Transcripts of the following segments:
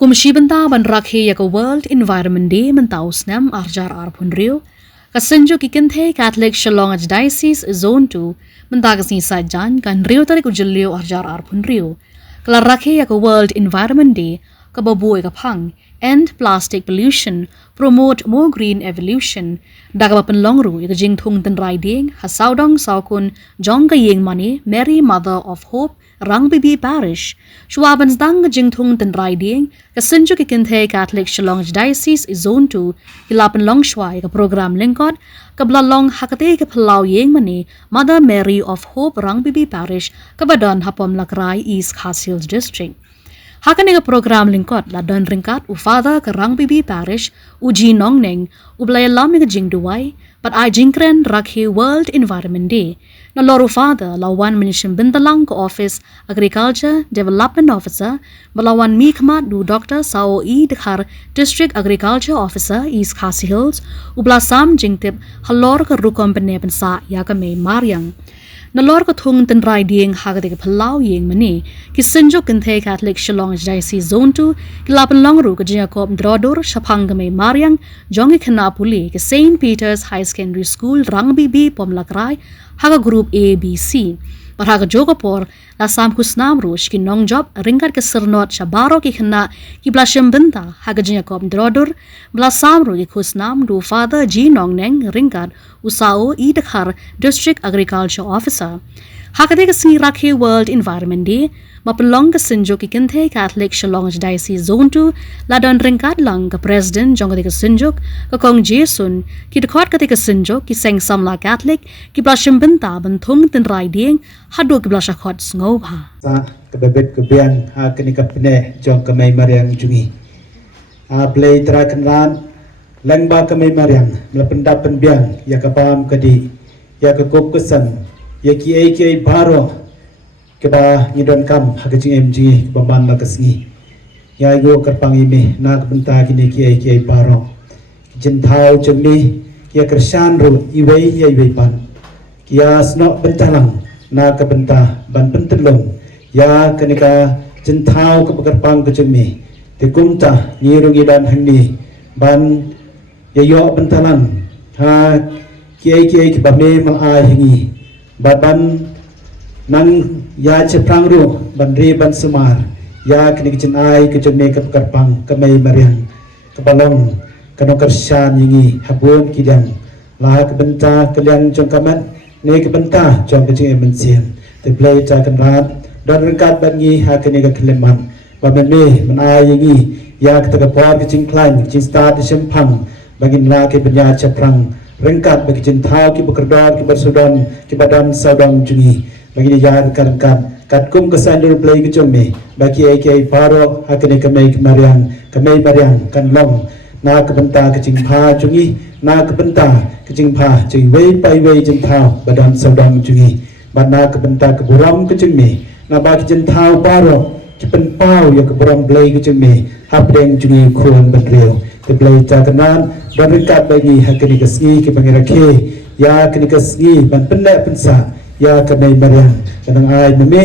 Kumshi benta ban rakhe ya World Environment Day mentaus nam arjar arpunrio kasenjo kikenthe Catholic Shillong Archdiocese Zone 2 mentagasi sajan kan rio tarik ujulio arjar arpunrio kala rakhe ya World Environment Day kababuoy kapang end plastic pollution promote more green evolution dagaba penlongru ya jingthung ten riding hasaudong saukun jong kayeng mani Mary Mother of Hope Rang Bibi Parish, Schwabens dang jingthung ten riding, kasenjo kikinthe Catholic Shillong Archdiocese Zone 2, kilapan long shwai ka program lingkod, kablalong hakate ka palau yeng mani, Mother Mary of Hope Rang Bibi Parish, kabadan hapom lakrai East Khas Hills District. Hakane ka program lingkod ladon ringkat u father ka Rang Bibi Parish uji nongneng ublay lami ka jingduway but I jingkren rakhi World Environment Day na loru father lawan menishim bintalang ka office Agriculture Development Officer balawan mikmat du Dr. Sao E. Dekhar District Agriculture Officer East Khasi Hills ublasam jingtip halor ka rukom pensa ya ka may Mariang Nalor ko thung ten riding hagade ke palau yeng mani ki senjo kenthe Catholic Shillong Archdiocese Zone 2 kilapan longru ke Jacob Drodur Shapangame Mariang jongi khenapuli ke St. Peter's High Secondary School Rang Bibi Pomlakrai haga group A B C Parhaga Jogapor la sam kusnam rush ki nong job ringkat ke sernot shabaro ki khna ki blashim benta haga Jacob Drodur blasam ru ki kusnam du father G Nong Neng ringkat usao I Dekhar District Agriculture Officer. Hakade ka sni rakhe World Environment Day, mapalong ka sinjo ki kinthe Catholic Shillong Archdiocese Zone 2, ladon ringkat lang ka President jongkade ka sinjok, ka Kong Jason, ki dekhot kate ka sinjok, ki seng samla Catholic, ki blashim benta bentung ten riding, hadu ki blashakot sngoba. Sa kabebet kebiang ha kini kapne jong kamay mariang jungi. Ha play terakan ran lang ba kamay mariang melapendapan biang ya kapam kadi ya kekop kesan ya kiai baro keba ngidon kam hagajing MG kebaman la kesngi ya yo kerpang ime na kebenta kini kiai baro jentau jemni ya kersan ru iwei ya iwei pan kia snok bentalang na kebenta ban pentelong ya kenika jentau kebekerpang kejemi tekumta nyirung idan hangni ban ya yo bentalang ha kiai kebame mal ai hingi baban nang ya ceprang ru ban ri ban semar ya kenik jen ai kejemi kebekerpang kemai mariang kebalong kanong kersan yingi habun kidang la kebenta kalian jongkaman ne kebenta jong kejeng mensian te play ta kanrat dan rengkat bangi ha kenik keleman baban me man ai yingi ya ketegapor kejeng klan kejeng start sempang bangin la ke benya ceprang rengkat bagi jentau ki bekerdan ki bersudon ki badan saudang jungi bagi jalan karengkat katkum kesandur play kejome bagi ai paro hakene kemai mariang kan long na kebenta kejing pha jungi na kebenta kejing pha jeng wei pai wei jentau badan saudang jungi bana kebenta keburam kejeme na bagi jentau paro ki penpau ya keburam play kejeme hapdeng jungi khun benreu te play ta kanan dan rengkat bagi hakene kesngi ki pangirakhe ya kene kesngi ban pendek pensa ya kamai mariang kanang ai meme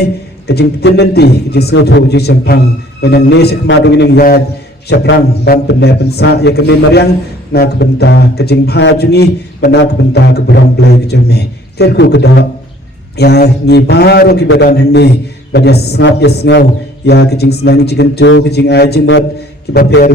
kejing tenenti kejing soto kejing sempang benang ne sekmadu ning ya saprang ban pendek pensa ya kamai mariang na kebenta kejing pha jungi bana kebenta keberang play kejeme kerku keda ya ngi baru ki badan hene badia snap ya snau ya kejing senang kejing tu kejing ai jimot kiba per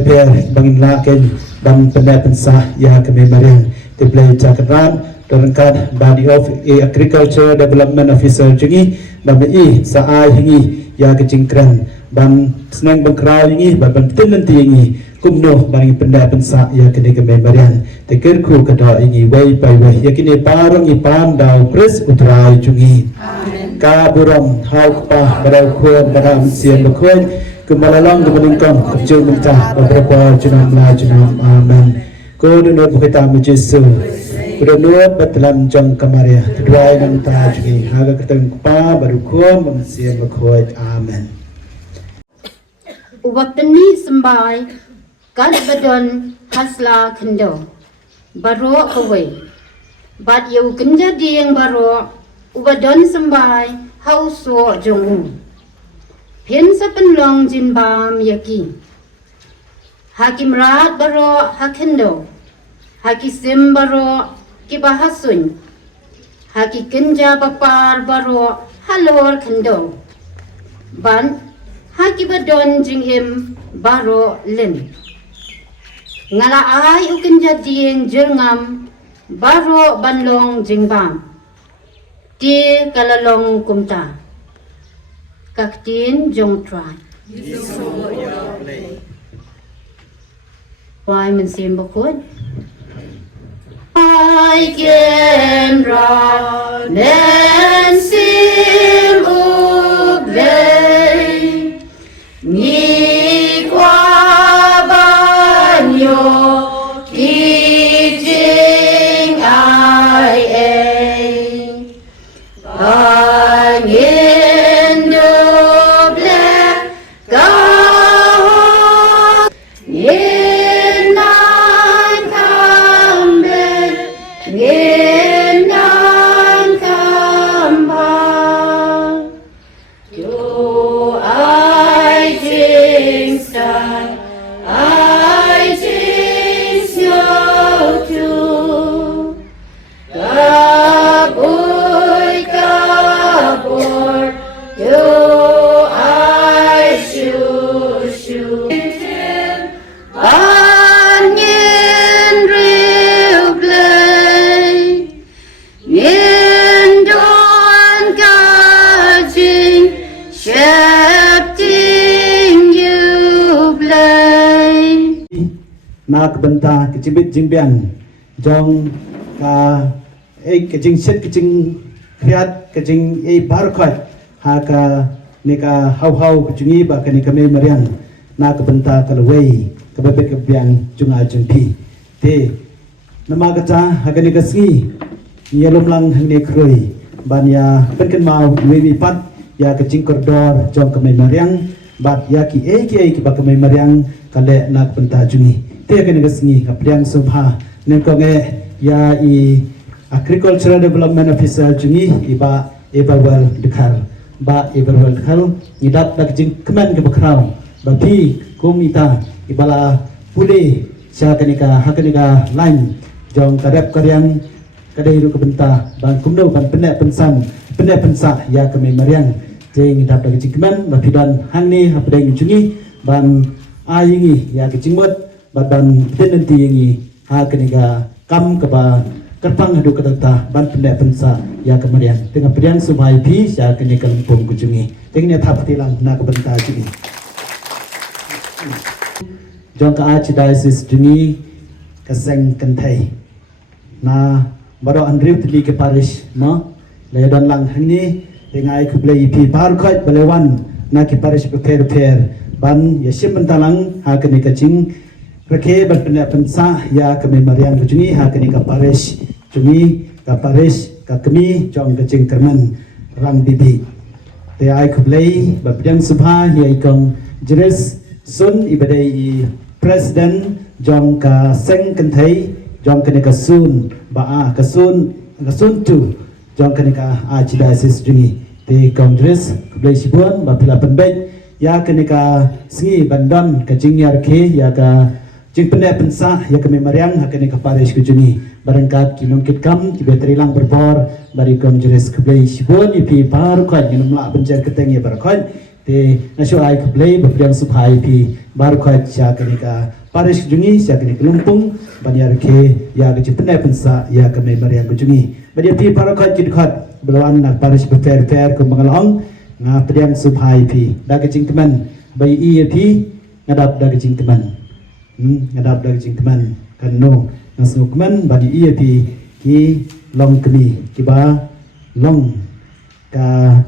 bangin laken bang pendek pensa ya kami mariang te play cakran dorengkat body of agriculture development officer jungi bami sa ai hingi ya kejingkran bang senang bangkrau hingi ban tenenti hingi kumno bang pendek pensa ya kini kami mariang te kerku kada hingi wei pai wei ya kini parang ipam dau pres utrai jungi ka buram hau pa badau khon badam sian bakhoy kemalalong kemeningkam kecil mentah beberapa jenam amen kodunut kita Yesus kodunut batalam jang kamaria kedua yang tak juga haga keteng kupa baru kuan manusia berkuat amen Uwaptani sembai kad badon hasla kendo baro kawai bad yau kenja dieng baro ubadon sembai hauso jongu Pien sa penlong jin bam yaki Hakim rat baro hakendo. Hakisim baro kibahasun. Haki kenja papar baro halor kendo. Ban haki badon jingim baro lim. Ngala ay ukenja ding jengam baro banlong jingbam. Ti kalalong kumta. Kaktin jong try. Why mensim bakun? I can run and sim uglay. Ni kwa banyo kijing ay Angin doble kahon Nginan kambel Nginan kambal Do I jingstan I jings no too Kaboy kabor do I shoo Angin real play Ngin don kajing Shepting you play nak benta kecibit jingbian jong ka kejing set kejing kriat kejing barkot ha ka nika hau kejungi ba ka nika me marian nak benta kalwei ka bebe kebian junga jengpi te nama kaca ha ka nika singi yelom lang hang ne kroi ban ya penken mau we pat ya kejing koridor jong ka me mariang bat ya ki ba ka me mariang kale nak benta jungi te ka nika singi ka priang subha nen ko nge ya I agricultural development officer jungi iba eberwel dekhal ba eberwel dekhal idap dak jing kemen ke bakraw ba pi komita ibala pule sya kanika hakanika line jong kadap karyang kadai ru kebenta ban kumdo ban penek pensa ya keme mariang jing idap dak jing kemen ba pidan hanni hapdeng jungi ban ayingi ya kejingmot ban tenenti yingi hakanika kam keba kerpang hadu kadata ban pendek pensa ya kemudian dengan pedian sumai pi ya kini kampung kujungi dengan thap tilang na kebenta jungi jong ka archdiocese jungi kaseng kentai na baro andriu tli ke parish no le dan lang hangni dengan ai kublai pi par khot balewan na ki parish per ban ya sim bentalang ha kini kacing Rake berpendak pensa ya kami marian kujungi ha kini ka parish jungi ka parish ka kami jong kecing kerman rang bibi te ai kublai bapdang subha ya ikong jeres sun ibadai I president jong ka seng kentai jong kini ka sun ba ka sun tu jong kini ka archdiocese jungi te ikong jeres kublai sibuan bapila penbet ya kini ka singi bandon kecing yar ke ya ka jing pendek pensa ya kami mariang hakani kaparish kujungi barangkat kinongkit kam kibetrilang berbor bari kom jeres kublai sibon ipi baru khat nginumla benjar keteng ya barakhat te nasu ai kublai bapriang subhai pi baru khat sya kani ka parish kujungi sya kani kelumpung banyar ke ya ke pendek pensa ya kami mariang kujungi bari pi baru khat jid khat belawan nak parish befer ko mangalong nga priang subhai pi da ke jingkeman bai I pi ngadap da ke jingkeman ngadap dari jingkeman kanu nasukman badi iya pi ki long kemi kiba long ka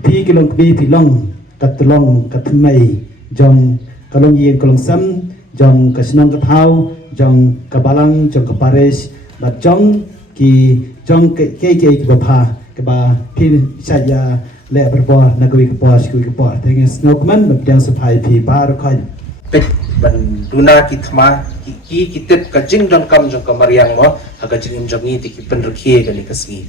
pi ki long kemi pi long katlong katmai jong kalong yen kalong sam jong kasnong kathau jong kabalang jong kapares bat jong ki jong ke ki bapha keba pi saya le berbo nagwi kapos ku kapor dengan snokman bapdang supai pi bar khai pek ban duna kitma ki kitep ka jing dong kam jong kamariang mo haga jing jongi ti ki penrukhi kani kasngi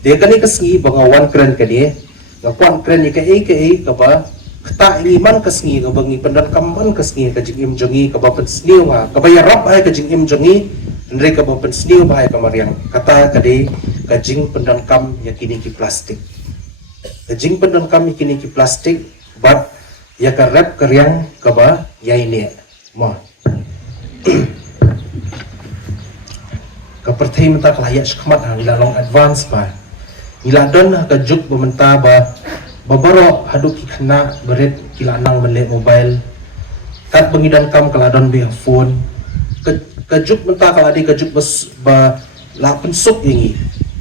de kani kasngi banga wan kran kani ga kwan kran ni ka e ka ba kata ingi man kasngi ka bangi pendan kam man kasngi ka jing im jongi ka bapen sniu ha ka bayarap hai ka jing im jongi ndre ka bapen sniu bahai ka mariang kata kade ka jing pendan kam yakini ki plastik ka jing pendan kam yakini ki plastik but ya ka rap karyang ka ba yai ne ma ka perthai mata kelayak shkmat ha ila long advance ba ila don ka juk bementa ba babaro haduk ki khana berit kila nang mele mobile kat bengidan kam kala don be phone ka juk menta kala di ka juk bas ba la pensuk ingi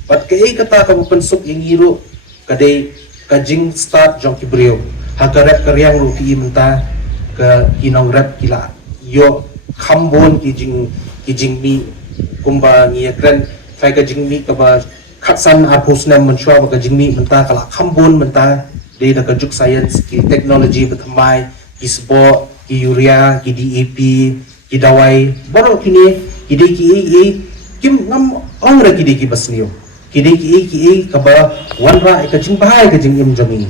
pat ke kata ka pensuk ingi ro kade ka jing start jong ki brio ha ka rap karyang ro ki menta ka kinong rap kila yo khambon ki jing mi kumba ngi kren fai ka jing mi ka ba khatsan apus nam menshwa ka jing mi menta kala khambon menta de da ka juk science ki technology bethamai ki sbo ki urea ki DAP ki dawai baro kini ki de ki kim ngam ong ra ki de ki basnio ki de ki ka ba wan ra ka jing bahai ka jing im jami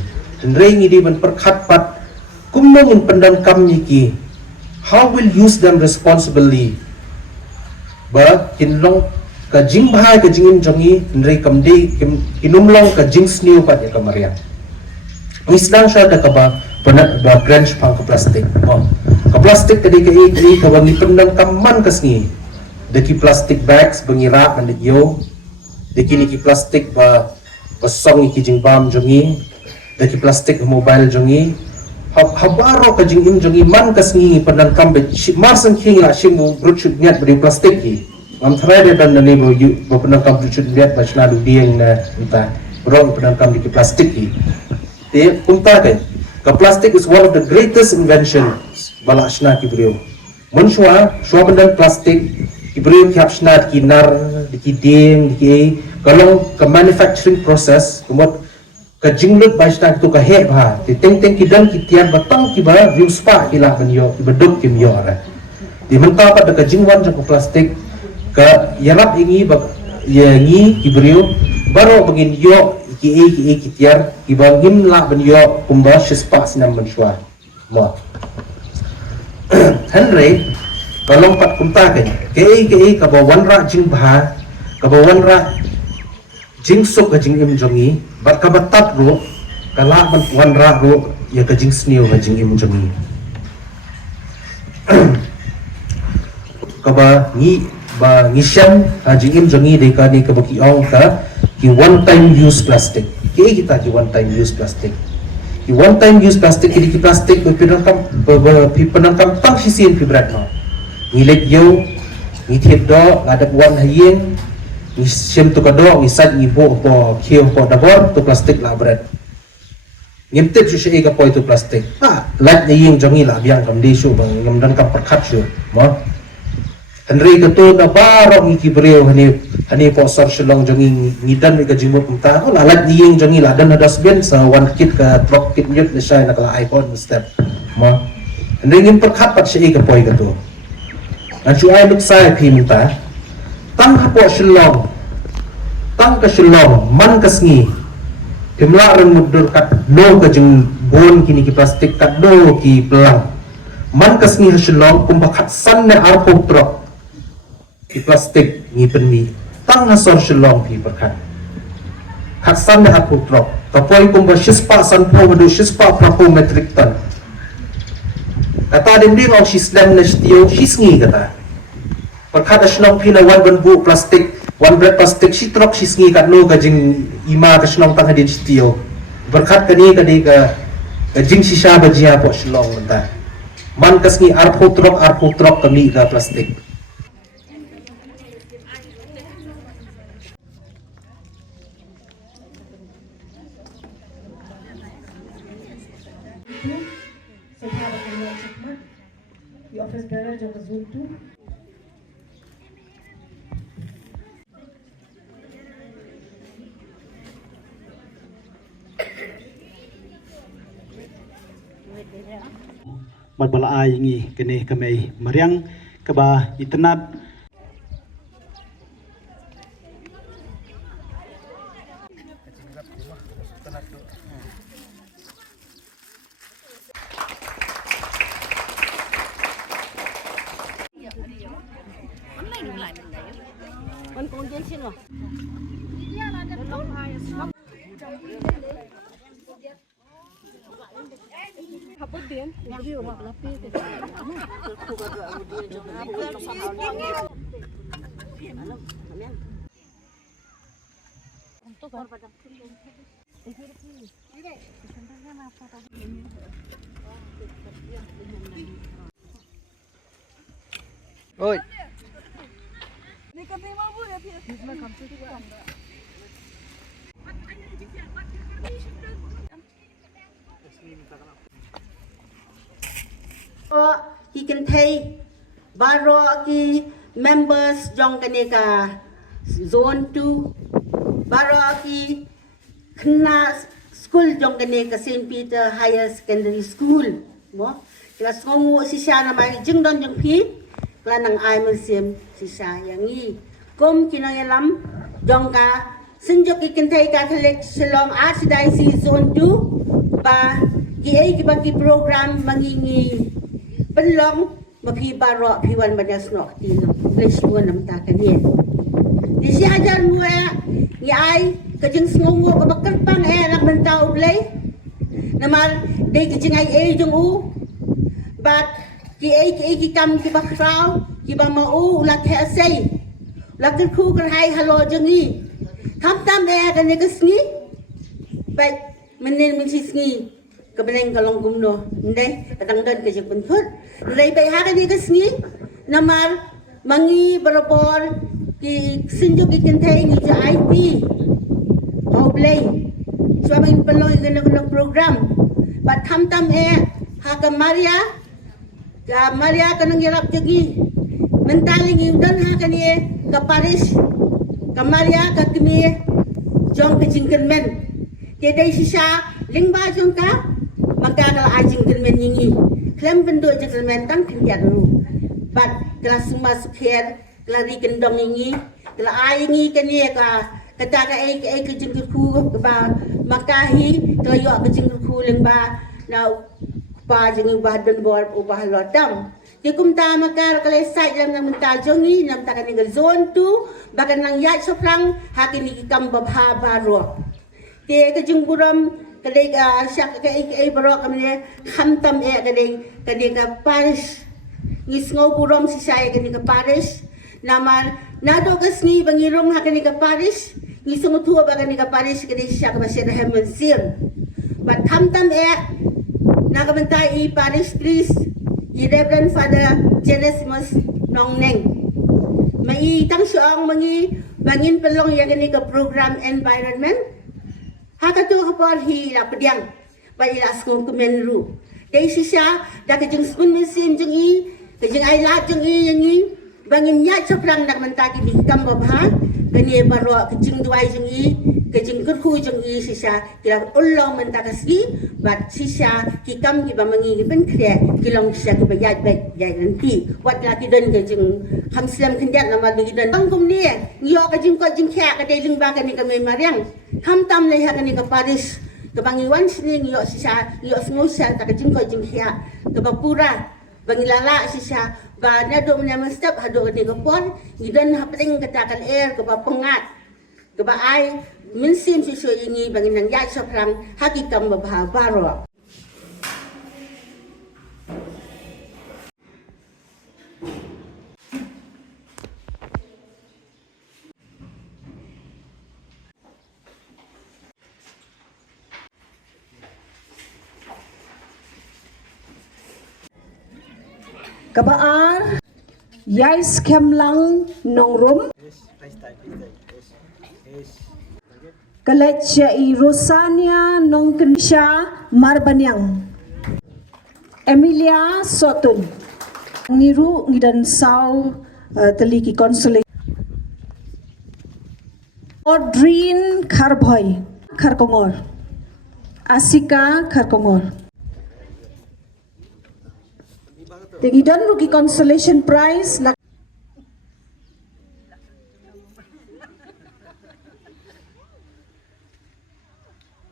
den re ngi di ban perkhat pat kum nong pendan kam ni ki how will use them responsibly ba kinlong ka jing bahai ka jing im jami den re kam de kinumlong ka jing snio pat ya kamaria Islang siya da ka ba branch pang ka plastic ka plastic kadi ka bangi pendang kaman kasngi deki plastic bags bangira manit yo deki ni ki plastic ba basong ki jing bam jongi deki plastic mobile jongi habaro ka jing im jongi man kasngi pendang kam be marsan king la shimu bruchut niat beri plastic ki am thread dan ne bo pendang kam bruchut niat ba chna du dieng na entah ro pendang kam deki plastic ki te punta ka plastic is one of the greatest inventions bala shna ki brio manshwa shwa bendan plastic ki brio kyap shna ki nar ki ding ki kalong ka manufacturing process kumot ka jinglut ba shna tu ka he bha te teng ki dan ki tian batang ki ba view spa ki la ban yo ki beduk ki yo ara di menta pa ka jingwan jang plastic ka yarap ingi ba ye ngi ki brio baro bangin yo ki tiar ki bangim la ban yo kumba shispa sinam manshwa mo Henry kalong pat kumta ke ka ba wanra jing bha ka ba wanra jing suk ka jing im jongi bat ka batat ro kala ban wanra ro ya ka jing snio ka jing im jongi ka ba ngi shan jing im jongi de ka ni ka ba ki ong ka ki one time use plastic kita ki one time use plastic ki one time use plastic ki plastic penangkam tang sisin fibrat no ngilet yo ngithet do ngadap wan hayeng ni sim tu kado ngisat ngibo po kio po dabor tu plastic la bret ngimtet su she ka po itu plastic lat ni yeng jongi la biang kam de su bang ngam dan kam perkhat su mo Henry ketu na baro ngi kibreo hani po sor shilong jongi ngidan mi ka jimot mta ko lalat niyeng jongi la dan hadas ben sa one kit ka drop kit nyut na siya nakala iPhone step mo Henry ngim perkhat pat siya ka poy ketu an chu ay luk sai pi mta tang hapo shilong tang ka shilong man kasngi timla ran mudur kat no ka jing bon kini ki plastik kat do ki pelang man kasngi shilong kumbakat san na arpo drop ki plastik ngi penmi tang hasor shilong pi perkat khatsan na aku drop kapoi kumba shispa san po madu shispa prapo metric ton kata din ding ang shislam na shtiyo shisngi kata perkat shilong pi na wan banbu plastik wan bread plastik shitrok shisngi kat no gajing ima ka shilong tang hadin shtiyo berkat kani ka jing shisha bajia po shilong menta man kasngi arpo drop kami ka plastik Saudara kalian Cekmat di office bearer jaga Zoom 2 mat bala ai ngi kene kamei mariang kaba itnat Oi. He can take baro ki members jong kaneka zone 2 baro ki kena school jong kaneka St. Peter Higher Secondary School mo kelas ngongu sisa na mai jingdon jong pi kelanang ai musim sisa yang ni kom kinayalam jong ka senjok ki can take Catholic Shillong Archdiocese zone 2 ba ki bagi program mangingi penlong mapi baro piwan banyak snok di lesuan nam ta kanie di si ajar mue ni ai kejeng sngongo ka bakerpang nak mentau blai namal de kejeng ai jong u bat ki kam ki bakrau ki ba mau la the sei la ker khu ker hai halo jong ni tham tam kan ni kesni baik menen min sisni kebeneng kalong gumno ndai patang don ke jepun put ndai bai ha ni kesni namar mangi berapor ki sinjo ki kentai ni ja IP mau play so main pelong ngene program bat tham tam ha ka Maria kanang yarap jagi mentaling yudan ha kan ye ka Paris ka Maria ka kimi jong ke jingken men ke dai sisa lingba jong ka magkakala ajing kermen yingi klem bentuk je kermen tan kendiat ru bat kelas semua sukher kelari kendong yingi kela ayingi kenie ka kata ka ai ke jing ku ba makahi kelayo ke jing ku lingba na pa jing badan bor ubah lodam di kumta makar kale sai lam nang mental jongi nam ta kan zone 2 bagan nang yat soprang hakini kam babha baro te ke jing buram kadai syak ai barok amne khamtam kadai ka Paris ngis ngau burom si saya kadai ka Paris namar nado kasni bangirong ha kadai ka Paris ngis ngau tua ba kadai ka Paris kadai syak ba sir hemensim but khamtam na kabentai Paris please Reverend Father Genesimus Nongneng mai tang suang mangi bangin pelong ya kadai ka program environment Hakatu kapal hi la pediang bai la skon kemenru dei sisa da kejeng spoon mesin jeng i kejeng ai la jeng i yang i bangin nya soprang nak mentaki di kambo bha kene baro kejeng duai jeng i kejeng kerhu jeng i sisa kila ullong mentakasi bat sisa kikam ki bamangi ki ben kre kilong sisa ki bayat baik jai nanti wat la ki don kejeng hamslam kendiat nama ni don tangkum ni ngio kejeng ko jeng kha ka dei ling ba ka ni ka me mariang ham tam le ha ni ka Paris ke bangiwan sini ngio sisa ngio smusa ta ka jing ko jing hia ke bapura bangilala sisa ba na do na mastap hado ni ka pon ngidon ha pring ka ta kal air ke ba pengat ke ba ai min sim si so ingi bangin nang ya soprang hakikam ba baro Kabaar, yais kemlang nongrum. Kaletsia i Rosania nongkensha Marbanyang. Emilia Sotun. Niru ngidan saw teliki consolation. Audrine Karbhoy, Kharkongor. Asika Kharkongor. Tingidon Ruki Consolation Prize